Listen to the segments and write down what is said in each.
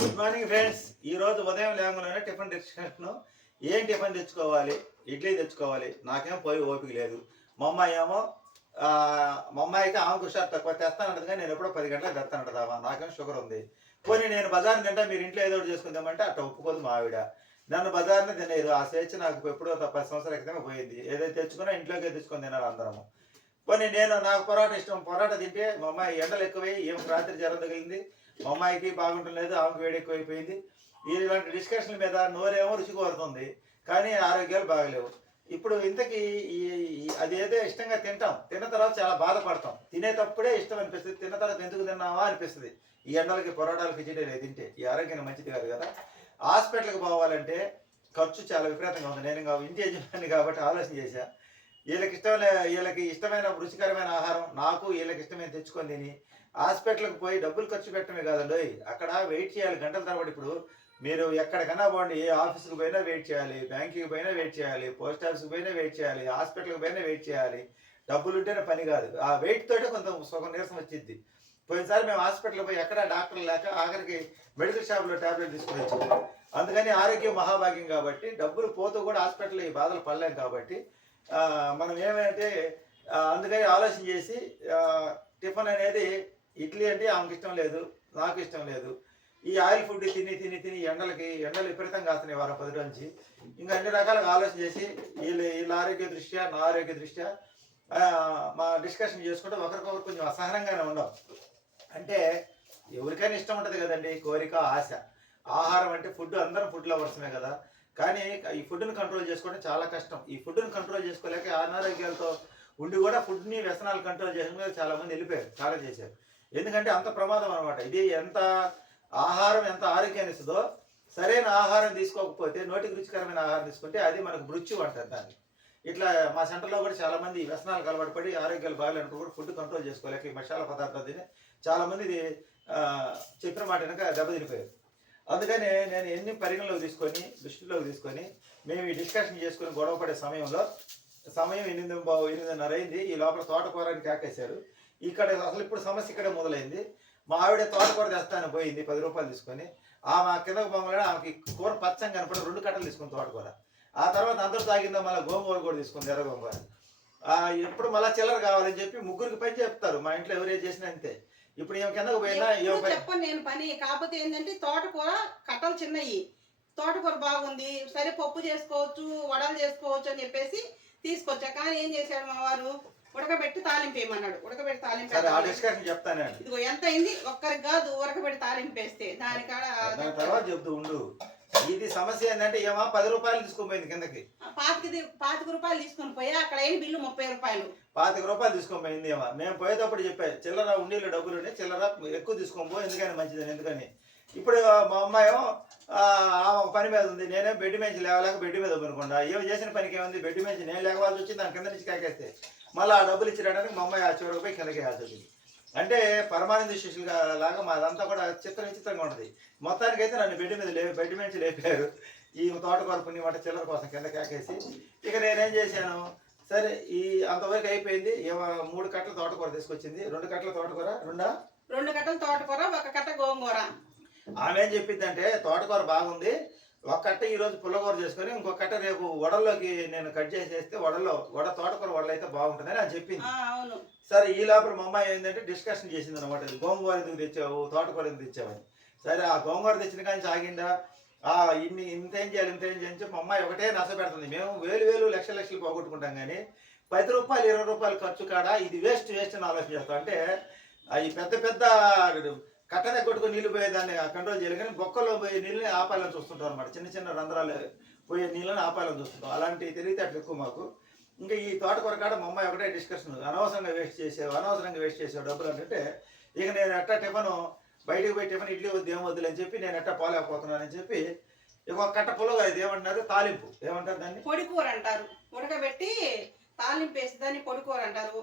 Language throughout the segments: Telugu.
గుడ్ మార్నింగ్ ఫ్రెండ్స్ ఈ రోజు ఉదయం లేవగానే టిఫిన్ డిస్కషన్ ఏం టిఫిన్ తెచ్చుకోవాలి? ఇడ్లీ తెచ్చుకోవాలి. నాకేం పోయి ఓపిక లేదు. మా అమ్మాయి ఏమో మా అమ్మాయికి ఆమెకు హుషారు తక్కువ తెస్తానంటది కానీ నేను ఎప్పుడో పది గంటలకు తెస్తానంటదామా నాకేం షుగర్ ఉంది. పోనీ నేను బజార్ తింటా మీరు ఇంట్లో ఏదో ఒకటి చేసుకుందామంటే అట్లా ఒప్పుకోదు మా ఆవిడ. నన్ను బజార్ని తినలేదు ఆ స్వేచ్ఛ నాకు ఎప్పుడో ఒక పది సంవత్సరాల క్రితమే పోయింది. ఏదైతే తెచ్చుకున్నా ఇంట్లోకే తెచ్చుకొని తినాలి అందరము. పోనీ నేను నాకు పొరాట ఇష్టం. పొరాట తింటే మా అమ్మాయి ఎండలు ఎక్కువై ఏం రాత్రి జ్వరం తగిలింది. మా అమ్మాయికి బాగుంటలేదు ఆమెకు వేడి ఎక్కువైపోయింది. ఇలాంటి డిస్కషన్ల మీద నోరేమో రుచి కోరుతుంది కానీ ఆరోగ్యాలు బాగలేవు. ఇప్పుడు ఇంతకీ ఈ అది ఇష్టంగా తింటాం తిన్న తర్వాత చాలా బాధపడతాం. తినేటప్పుడే ఇష్టం అనిపిస్తుంది తిన్న తర్వాత ఎందుకు తిన్నావా అనిపిస్తుంది. ఈ ఎండలకి పొరాటాలు కిచడీ తింటే ఈ ఆరోగ్యానికి మంచిది కాదు కదా. హాస్పిటల్కి పోవాలంటే ఖర్చు చాలా విపరీతంగా ఉంది. నేను ఇంటి యజమాని కాబట్టి ఆలోచన చేశా. వీళ్ళకి ఇష్టమైన వీళ్ళకి ఇష్టమైన రుచికరమైన ఆహారం నాకు వీళ్ళకి ఇష్టమైన తెచ్చుకొని తిని హాస్పిటల్కి పోయి డబ్బులు ఖర్చు పెట్టమే కాదండి అక్కడ వెయిట్ చేయాలి గంటల తర్వాత ఇప్పుడు. మీరు ఎక్కడికైనా పోండి ఏ ఆఫీస్కి పోయినా వెయిట్ చేయాలి బ్యాంకింగ్కి పోయినా వెయిట్ చేయాలి పోస్ట్ ఆఫీస్కి పోయినా వెయిట్ చేయాలి హాస్పిటల్కి పోయినా వెయిట్ చేయాలి. డబ్బులు ఉంటేనే పని కాదు. ఆ వెయిట్ తోటే కొంత సుఖం నీరసం వచ్చింది పోయినసారి మేము హాస్పిటల్ పోయి ఎక్కడ డాక్టర్ లేక ఆఖరికి మెడికల్ షాప్లో టాబ్లెట్ తీసుకుని వచ్చాము. అందుకని ఆరోగ్యం మహాభాగ్యం కాబట్టి డబ్బులు పోతూ కూడా హాస్పిటల్ ఈ బాధలు పడలేం కాబట్టి మనం ఏమంటే అందుకని ఆలోచన చేసి టిఫిన్ అనేది ఇడ్లీ అంటే ఆమెకి ఇష్టం లేదు నాకు ఇష్టం లేదు. ఈ ఆయిల్ ఫుడ్ తిని తిని తిని ఎండలకి ఎండలు విపరీతంగా కాస్తున్నాయి వారం పది నుంచి. ఇంకా అన్ని రకాలుగా ఆలోచన చేసి వీళ్ళ వీళ్ళ ఆరోగ్య దృష్ట్యా నా ఆరోగ్య దృష్ట్యా మా డిస్కషన్ చేసుకుంటే ఒకరికొకరు కొంచెం అసహనంగానే ఉండవు అంటే ఎవరికైనా ఇష్టం ఉంటుంది కదండి కోరిక ఆశ. ఆహారం అంటే ఫుడ్ అందరం ఫుడ్ లవర్సమే కదా. కానీ ఈ ఫుడ్ని కంట్రోల్ చేసుకోవడం చాలా కష్టం. ఈ ఫుడ్ని కంట్రోల్ చేసుకోలేక అనారోగ్యాలతో ఉండి కూడా ఫుడ్ని వ్యసనాలు కంట్రోల్ చేసిన చాలా మంది వెళ్ళిపోయారు చాలా చేశారు. ఎందుకంటే అంత ప్రమాదం అనమాట ఇది ఎంత ఆహారం ఎంత ఆరోగ్యాన్ని ఇస్తుందో సరైన ఆహారం తీసుకోకపోతే నోటికి రుచికరమైన ఆహారం తీసుకుంటే అది మనకు మృత్యు అంటారు దాన్ని. ఇట్లా మా సెంటర్లో కూడా చాలా మంది వ్యసనాలకు అలవాటు పడి ఆరోగ్యాలు బాగాలేనప్పుడు కూడా ఫుడ్ కంట్రోల్ చేసుకోలేక ఈ మసాలా పదార్థాలు తిని చాలా మంది ఇది చెప్పిన మాట వెనక దెబ్బతినిపోయారు. అందుకని నేను ఎన్ని పరిగణలోకి తీసుకొని దృష్టిలోకి తీసుకొని మేము ఈ డిస్కషన్ చేసుకుని గొడవ పడే సమయంలో సమయం ఎనిమిది బావు ఎనిమిదిన్నర అయింది. ఈ లోపల తోటకూరని కాకేశారు. ఇక్కడ అసలు ఇప్పుడు సమస్య ఇక్కడే మొదలైంది. మా ఆవిడ తోటకూర తెస్తాను పోయింది పది రూపాయలు తీసుకొని. ఆమె కిందకు పొంగలే ఆమెకి కూర పచ్చం కనపడి రెండు కట్టలు తీసుకుని తోటకూర. ఆ తర్వాత అందరూ తాగిందో మళ్ళీ గోంగూర కూడా తీసుకుంది ఎర్ర గోంగూర. ఆ, ఎప్పుడు మళ్ళీ చిల్లర కావాలని చెప్పి ముగ్గురికి పని చెప్తారు మా ఇంట్లో ఎవరే చేసినా అంతే. ఇప్పుడు ఏమి కిందకు పోయినా చెప్పను నేను పని. కాకపోతే ఏంటంటే తోటకూర కట్టలు చిన్నవి తోటకూర బాగుంది సరే పప్పు చేసుకోవచ్చు వడలు చేసుకోవచ్చు అని చెప్పేసి తీసుకొచ్చా. కానీ ఏం చేశాడు మా వారు? ఉడకబెట్టి తాలింపు వేయమన్నాడు ఉడకబెట్టి తాలింపు చెప్తానండి ఇదిగో ఎంత అయింది ఒక్కరికి కాదు ఉడకబెట్టి తాలింపు వేస్తే. దానికాడ దాని తర్వాత చెప్తూ ఉండు. ఇది సమస్య ఏంటంటే ఏమా పది రూపాయలు తీసుకుపోయింది కిందకి. పాతికి పాతిక రూపాయలు తీసుకొని పోయి అక్కడ అయిన బిల్లు ముప్పై రూపాయలు. పాతిక రూపాయలు తీసుకుపోయింది ఏమా? మేము పోయేటప్పుడు చెప్పా చిల్లర ఉండీలో డబ్బులు చిల్లర ఎక్కువ తీసుకొని పో ఎందుకని మంచిదని ఎందుకని? ఇప్పుడు మా అమ్మాయి ఆమె పని మీద ఉంది. నేనే బెడ్ మీద లేవలేక బెడ్ మీద పనుకుండా ఏమి చేసిన పనికి ఏముంది? బెడ్ మీద నేను లేకవాల్సి వచ్చి దాని కింద నుంచి కాకేస్తే. మళ్ళీ ఆ డబ్బులు ఇచ్చిరాడానికి మా అమ్మాయి ఆ చివరికి పోయి కిందకి వచ్చింది. అంటే పరమానంద శిష్యులుగా లాగా మాదంతా కూడా చిత్ర విచిత్రంగా ఉంటుంది మొత్తానికి అయితే నన్ను బెడ్ మీద లే బెడ్ మీద లేపారు. ఈ తోటకూర పుణ్యమాట చిల్లర కోసం కింద కేకేసి. ఇక నేనేం చేశాను? సరే ఈ అంతవరకు అయిపోయింది. మూడు కట్టల తోటకూర తీసుకొచ్చింది. రెండు కట్టల తోటకూర? రెండా? రెండు కట్టలు తోటకూర ఒక కట్ట గోంగూర. ఆమె ఏం చెప్పిందంటే తోటకూర బాగుంది. ఒక కట్ట ఈ రోజు పుల్లకూర చేసుకొని ఇంకో కట్ట రేపు వడల్లోకి నేను కట్ చేసేస్తే వడలో వడ తోటకూర వడలు అయితే బాగుంటుందని అని చెప్పింది. సరే ఈ లోపల మా అమ్మాయి ఏంటంటే డిస్కషన్ చేసింది అనమాట గోంగూర ఎందుకు తెచ్చావు తోటకూర ఎందుకు తెచ్చావని సరే ఆ గోంగూర తెచ్చిన కానీ ఆగిందా? ఆ ఇన్ని ఇంత ఏం చేయాలి ఇంత ఏం చెప్పి మా అమ్మాయి ఒకటే నచ్చ పెడుతుంది. మేము వేలు వేలు లక్షల లక్షలు పోగొట్టుకుంటాం కానీ పది రూపాయలు ఇరవై రూపాయలు ఖర్చు కాడ ఇది వేస్ట్ వేస్ట్ అని ఆలోచన చేస్తాం. అంటే అవి పెద్ద పెద్ద కట్టనే కొట్టుకుని నీళ్ళు పోయేదాన్ని కంట్రోల్ చేయాలి కానీ బొక్కలో పోయే నీళ్ళని ఆపాలని చూస్తుంటాం అనమాట చిన్న చిన్న రంధ్రాలు పోయే నీళ్ళని ఆపాలని చూస్తుంటాం. అలాంటి అట్లా ఎక్కువ మాకు. ఇంకా ఈ తోట కాడ మా అమ్మాయి ఒకటే డిస్కషన్ అనవసరంగా వేస్ట్ చేసావు అనవసరంగా వేస్ట్ చేసావు డబ్బులు అంటే ఇక నేను ఎట్టా టిఫను బయటకు పోయి టిఫన్ ఇడ్లీ వద్దు ఏం వద్దులే అని చెప్పి నేను ఎట్టా పోలేకపోతున్నానని చెప్పి ఇక ఒక కట్ట పుల్లగా ఇది ఏమంటారు తాలింపు. ఏమంటారు దాన్ని? పొడి కూర అంటారు. ఉడకబెట్టి తాలింపు వేసి దాన్ని పొడి కూర అంటారు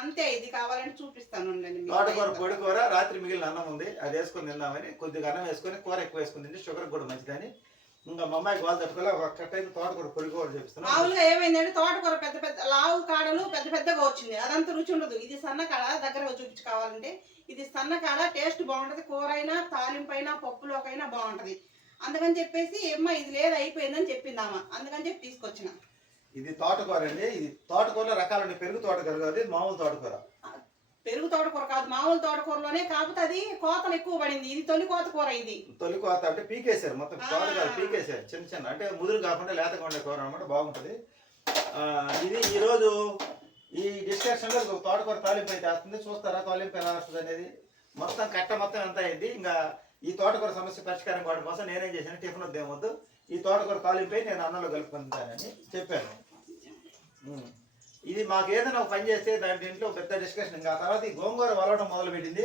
అంతే ఇది కావాలని చూపిస్తాను. తోటకూర పొడి కూర రాత్రి మిగిలిన అన్నం ఉంది అది వేసుకొని తిందామని కొద్దిగా అన్నం వేసుకొని కూర ఎక్కువ వేసుకుని తింటే షుగర్ కూడా మంచిదని. ఇంకా మా అమ్మాయికి వాళ్ళు తట్టుకోలే ఒక కట్ట అయితే తోటకూర పొడికూర చేపిస్తున్నాను మామూలుగా ఏమైందంటే తోటకూర పెద్ద పెద్ద లావు కాడలు పెద్ద పెద్దగా వచ్చింది. అదంతా రుచి ఉండదు. ఇది సన్న కాడ దగ్గర చూపించి కావాలంటే ఇది సన్న కాడ టేస్ట్ బాగుంటది. కూర అయినా తాలింపైనా పప్పులోకైనా బాగుంటది. అందుకని చెప్పేసి ఏమ్మా ఇది లేదు అయిపోయిందని చెప్పిందామా అందుకని చెప్పి తీసుకొచ్చిన. ఇది తోటకూర అండి. ఇది తోటకూరలో రకాలండి పెరుగు తోటకూర కాదు ఇది మామూలు తోటకూర. పెరుగు తోటకూర కాదు మామూలు తోటకూరలోనే కాకపోతే అది కోతలు ఎక్కువ పడింది. ఇది తొలి కోత కూర ఇది. తొలి కోత అంటే పీకేశారు. మొత్తం ఆ. తోట కాదు పీకేశారు. చిన్న చిన్న అంటే ముదురు కాకుండా లేతగా ఉండే కూర అనమాట బాగుంటుంది. ఇది ఈరోజు ఈ డిస్కషన్లో తోటకూర తాలింపు అయితే వస్తుంది. చూస్తారా తాలింపు ఎలా వస్తుంది అనేది? మొత్తం కట్ట మొత్తం ఎంత అయింది? ఇంకా ఈ తోటకూర సమస్య పరిష్కారం కావడం కోసం నేనేం చేశాను? టిఫిన్ వద్ద ఏమొద్దు ఈ తోటకూర తాలింపై నేను అన్నంలో కలుపుకుంటానని చెప్పాను. ఇది మాకు ఏదైనా పని చేస్తే దాని దీంట్లో పెద్ద డిస్కషన్ ఇంకా ఆ తర్వాత ఈ గోంగూర వలవడం మొదలుపెట్టింది.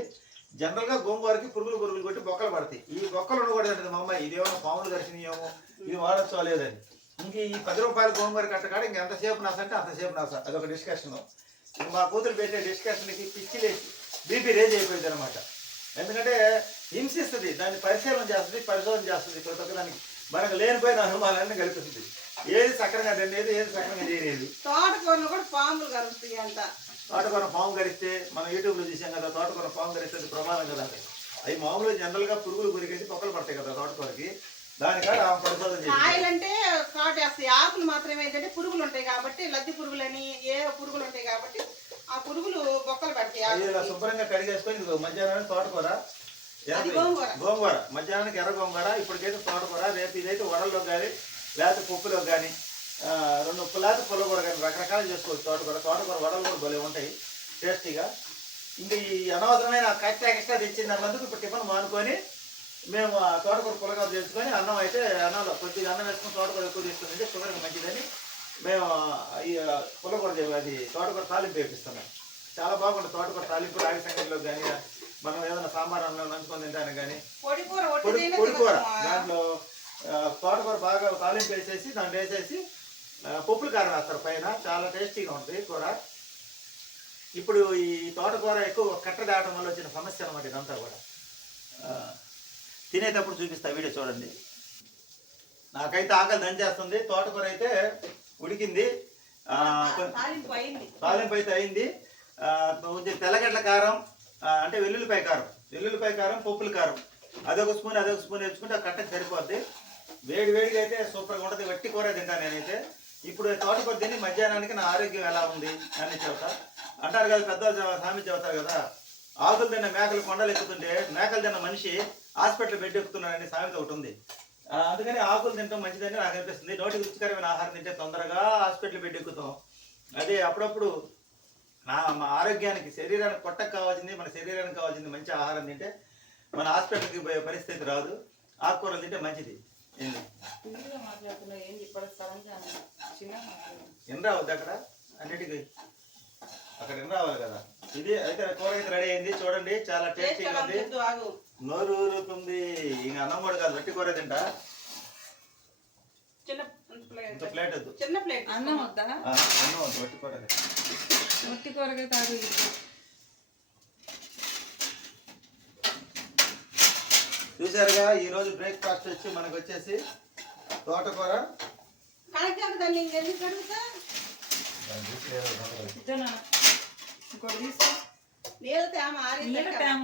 జనరల్గా గోంగూరకి పురుగులు పురుగులు కొట్టి బొక్కలు పడతాయి. ఈ బొక్కలు ఉండకూడదండి మా అమ్మాయి. ఇదేమో పాములు దర్శనీయమో ఇది వాడచ్చో లేదని ఇంక ఈ పది రూపాయల గోంగూర కట్టకాడ ఇంక ఎంతసేపు నాసంటే అంతసేపు నాస. అదొక డిస్కషన్ మా కూతురు పెట్టే డిస్కషన్కి పిచ్చి లేచి బీపీ రేజ్ అయిపోయింది అనమాట ఎందుకంటే హింసిస్తుంది. దాన్ని పరిశీలన చేస్తుంది పరిశోధన చేస్తుంది ప్రతి ఒక్క దానికి మనకు లేనిపోయిన అనుమానాన్ని కల్పిస్తుంది ఏది సక్రంగా తినేది ఏది సక్రంగా చేయలేదు. తోటకూరలో కూడా పాములు కలుస్తాయి అంట. తోటకూర పాము గరిస్తే మనం యూట్యూబ్లో చూసాం కదా తోటకూర పాము గరిస్తే అది ప్రమాదం కదా అవి మామూలుగా జనరల్గా పురుగులు గురికేసి పొక్కలు పడతాయి కదా తోటకూరకి. దానికాడ పరిశోధన కాయలంటే కాటేస్తాయి ఆకులు మాత్రమే ఏంటంటే పురుగులు ఉంటాయి కాబట్టి లద్ది పురుగులని ఏ పురుగులు ఉంటాయి కాబట్టి ఆ పురుగులు బొక్కలు పడతాయి. శుభ్రంగా కడిగేసుకొని మధ్యాహ్నం తోటకూర గోంగూర. మధ్యాహ్నానికి ఎర్ర గోంగూర ఇప్పటికైతే తోటకూర రేపు ఇదైతే వడల్లో కానీ లేకపోతే పప్పులో కానీ రెండు లేకపోతే పుల్లకూర కానీ రకరకాలు చేసుకోవచ్చు తోటకూర తోటకూర వడలు కూడా భలే ఉంటాయి టేస్టీగా. ఇంకా ఈ అనవసరమైన కట్టా ఎక్స్ట్రా తెచ్చిన దానిమందుకు ఇప్పుడు టిఫిన్ మానుకొని మేము ఆ తోటకూర పుల్లకూర చేసుకొని అన్నం అయితే అన్నంలో కొద్దిగా అన్నం వేసుకుని తోటకూర ఎక్కువ తీసుకుంటే షుగర్కి మంచిదని మేము ఈ పుల్లకూర అది తోటకూర తాలింపు వేపిస్తున్నాం. చాలా బాగుంటుంది తోటకూర తాలింపు రాగి సంగతిలో కానీ మనం ఏదైనా సాంబార్ అన్నం నంచుకొని తింటానికి కానీ పొడి కూర పొడి ఒట్టిదైనా పొడి కూర. తినొచ్చు. దాంట్లో తోటకూర బాగా తాలింపు వేసేసి దాంట్లో వేసేసి పప్పుల కారం వేస్తారు పైన. చాలా టేస్టీగా ఉంటుంది కూర. ఇప్పుడు ఈ తోటకూర ఎక్కువ కట్ట దాటం వల్ల వచ్చిన సమస్య అనమాట ఇదంతా కూడా. తినేటప్పుడు చూపిస్తా వీడియో చూడండి. నాకైతే ఆకలి దంచేస్తుంది. తోటకూర అయితే ఉడికింది. తాలింపు అయింది. తాలింపు అయితే అయింది. కొంచెం తెల్లగడ్డ కారం అంటే వెల్లుల్లిపాయ కారం. వెల్లుల్లిపాయ కారం పప్పుల కారం. అదొక స్పూన్ అదొక స్పూన్ వేసుకుంటే ఆ కట్టకి సరిపోద్ది. వేడి వేడిగా అయితే సూపర్గా ఉంటుంది. వట్టి కూర తింటాను నేనైతే. ఇప్పుడు తోటకూర మధ్యాహ్నానికి నా ఆరోగ్యం ఎలా ఉంది అని చెబుతా. అంటారు కదా పెద్దవాళ్ళు స్వామి చెబుతారు కదా. ఆకులు తిన్న మేకలు కొండలు ఎక్కుతుంటే మేకలు తిన్న మనిషి హాస్పిటల్ బెడ్ ఎక్కుతున్నాడని సామెత ఒకటి ఉంది. అందుకని ఆకులు తినడం మంచిదని నాకు అనిపిస్తుంది. నోటికి రుచికరమైన ఆహారం తింటే తొందరగా హాస్పిటల్ బెడ్ ఎక్కుతాం. అదే అప్పుడప్పుడు నా మా ఆరోగ్యానికి శరీరానికి పొట్టకు కావాల్సింది మన శరీరానికి కావాల్సింది మంచి ఆహారం తింటే మన హాస్పిటల్కి పోయే పరిస్థితి రాదు. ఆకుకూరలు తింటే మంచిది. ఎన్ని రావద్దు అక్కడ? అన్నిటికీ. అక్కడ ఎన్ని రావాలి కదా. ఇది అయితే కూర అయితే రెడీ అయింది. చూడండి చాలా టేస్ట్ టేస్టీగా ఉంది. నోరు ఊరుతుంది. ఇంక అన్నం కూడా కాదు వట్టి కూర తింటా. చిన్న ప్లేట్. ప్లేట్ వద్దు. చిన్న ప్లేట్ అన్నం వద్దా? అన్నం వద్దు వట్టి కూర తింటా. ఒట్టి కూరగా తాగు చూసారుగా ఈ రోజు బ్రేక్ఫాస్ట్ వచ్చి మనకు వచ్చేసి తోటకూర.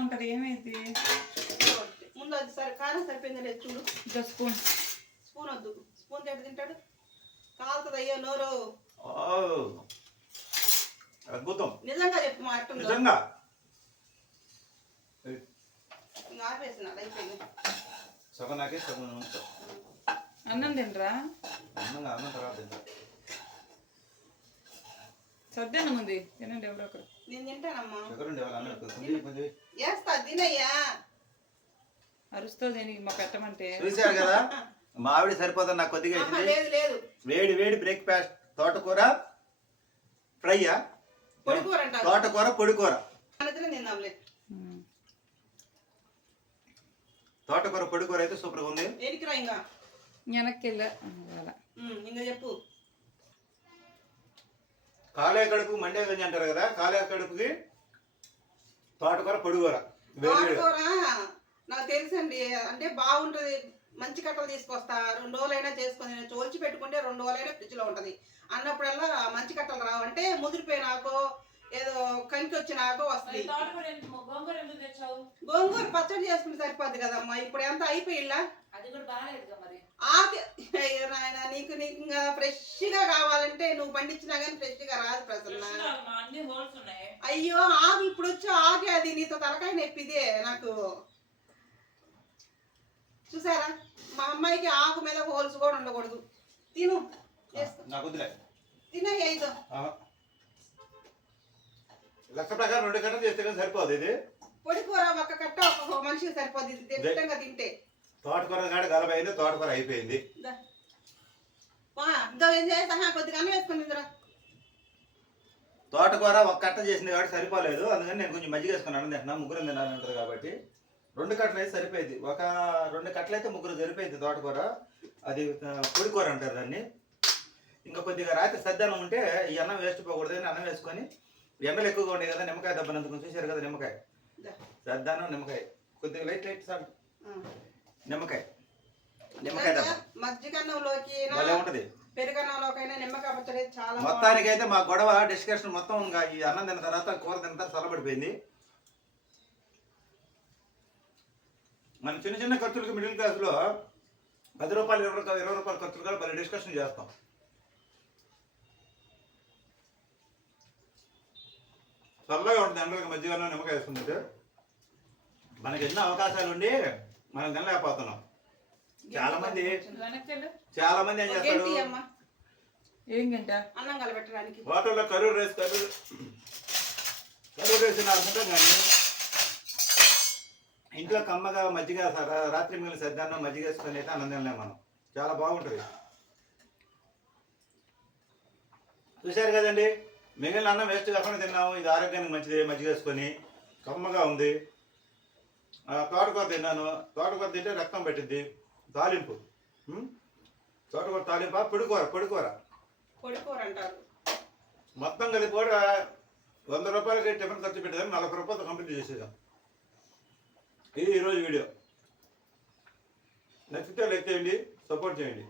ఉంటది ఏమైంది? ముందు అది సరే కారం సరిపోయింది లేదు చూడు. ఇదో స్పూన్. స్పూన్ వద్దు స్పూన్ తింటే తింటాడు. కాలుతుంది అయ్యో నోరు. అద్భుతం నిజంగా చెప్పు మా నిజంగా? సగం నాకే సగం. అన్నం తినరా అన్నం అన్నం తర్వాత తింటా. సర్దేనం ఉంది. తినండి ఎవరో ఒకరు. నేను తింటానమ్మా. ఉండే వాళ్ళు? అన్నం. కొంచెం కొంచెం వేస్తా తినయ్యా. అరుస్తో దేనికి? మా పెట్టమంటే. చూశారు కదా? మావిడి సరిపోతుంది నాకు కొద్దిగా లేదు లేదు. వేడి వేడి బ్రేక్ఫాస్ట్. తోటకూర ఫ్రైయా? తోటకూర పొడికూర అన్నదిన తిందాంలే ఉమ్. తోటకూర పొడికూర అయితే సూపర్గా ఉంది దేనికిరా ఇంకా వెనక్కి వెళ్ళా అలా ఉమ్, ఇంకా చెప్పు కాలే కడుపు మండే గంజి అంటారు కదా కాలే కడుపుకి తోటకూర పొడికూర వేడి వేడి తోటకూర నాకు తెలుసండి అంటే బాగుంటది మంచి కట్టలు తీసుకొస్తా రెండు రోజులైనా చేసుకొని నేను చోల్చి పెట్టుకుంటే రెండు రోజులైనా ఫ్రిడ్జ్లో ఉంటది. అన్నప్పుడల్లా మంచి కట్టలు రావు. అంటే ముదిరిపోయినాకో ఏదో కంకి వచ్చినాకో వస్తుంది. గోంగూర పచ్చడి చేసుకుంటే సరిపోద్ది కదమ్మా. ఇప్పుడు ఎంత అయిపోయిలా? ఆకి నాయన నీకు నీకు ఇంకా ఫ్రెష్గా కావాలంటే నువ్వు పండించినా కానీ ఫ్రెష్గా రాదు ప్రసన్న. అయ్యో ఆకు ఇప్పుడు వచ్చి ఆకే అది. నీతో తలకాయ నొప్పిదే నాకు. చూసారా? మా అమ్మాయికి ఆకు మీద హోల్స్ కూడా ఉండకూడదు. తిను. తినే ఐదు. లెక్క ప్రకారం రెండు కట్టలు చేస్తే కానీ సరిపోదు ఇది. పొడి కూర ఒక కట్ట ఒక మనిషికి సరిపోద్ది. ఇది తిట్టంగా తింటే తోటకూర కాడ గలబైంది తోటకూర అయిపోయింది. తోటకూర ఒక కట్ట చేసింది కాబట్టి సరిపోలేదు. అందుకని నేను కొంచెం మజ్జిగ వేసుకున్నాను తింటున్నా. ముగ్గురు తినాలని ఉంటుంది కాబట్టి. రెండు కట్టలు అయితే సరిపోయింది. ఒక రెండు కట్టలు అయితే ముగ్గురు సరిపోయింది తోటకూర. అది ఆ, పొడి కూర అంటారు దాన్ని. ఇంకా కొద్దిగా రాత్రి సద్దనం ఉంటే ఈ అన్నం వేస్ట్ పోకూడదని అన్నం వేసుకొని ఎండలు ఎక్కువగా ఉండే కదా నిమ్మకాయ దెబ్బనందుకు చూశారు కదా నిమ్మకాయ. సద్దనం నిమ్మకాయ. కొద్దిగా లైట్ లైట్ సార్. నిమ్మకాయ. నిమ్మకాయ దెబ్బ. మజ్జిగన్నంలోకి భలే ఉంటది. పెరుగన్నంలోకైనా నిమ్మకాయ పచ్చడి చాలా బాగుంటుంది. మొత్తానికి అయితే మా గొడవ డిస్కషన్ మొత్తం ఇంకా ఈ అన్నం తిన్న తర్వాత కూర తిన్న తర్వాత చల్లబడిపోయింది మన చిన్న చిన్న ఖర్చులకి మిడిల్ క్లాస్లో పది రూపాయలు ఇరవై రూపాయలు ఇరవై రూపాయల ఖర్చులు కూడా భలే డిస్కషన్ చేస్తాం. చల్లగా ఉంటుంది ఎండలకి మధ్యగానే నిమ్మకాయ వేసుకుంటే మనకి ఎన్నో అవకాశాలు ఉండి మనం తినలేకపోతున్నాం. చాలా మంది. చాలా మంది ఏం చేస్తారు? హోటల్లో కరూరు రైస్ కరూరు కరూరు రైస్ అనుకుంటాం కానీ ఇంట్లో కమ్మగా మజ్జిగ రాత్రి మిగిలిన సద్దాన్నం మజ్జిగ వేసుకొని అయితే అన్నం తినలేం మనం. చాలా బాగుంటుంది. చూశారు కదండి? మిగిలిన అన్నం వేస్ట్ కాకుండా తిన్నాము. ఇది ఆరోగ్యానికి మంచిది మజ్జిగ వేసుకొని. కమ్మగా ఉంది. ఆ, తోటకూర తిన్నాను. తోటకూర తింటే రక్తం పెట్టిద్ది. తాలింపు? తోటకూర తాలింప? పొడికూర పొడికూర. పొడి కూర అంటారు. మొత్తం కలిపి కూడా వంద రూపాయలకి టిఫిన్ ఖర్చు పెట్టేదాన్ని. నలభై రూపాయలు కంప్లీట్ చేసేసాం. ఇది ఈరోజు వీడియో. నచ్చితే లైక్ చేయండి సపోర్ట్ చేయండి.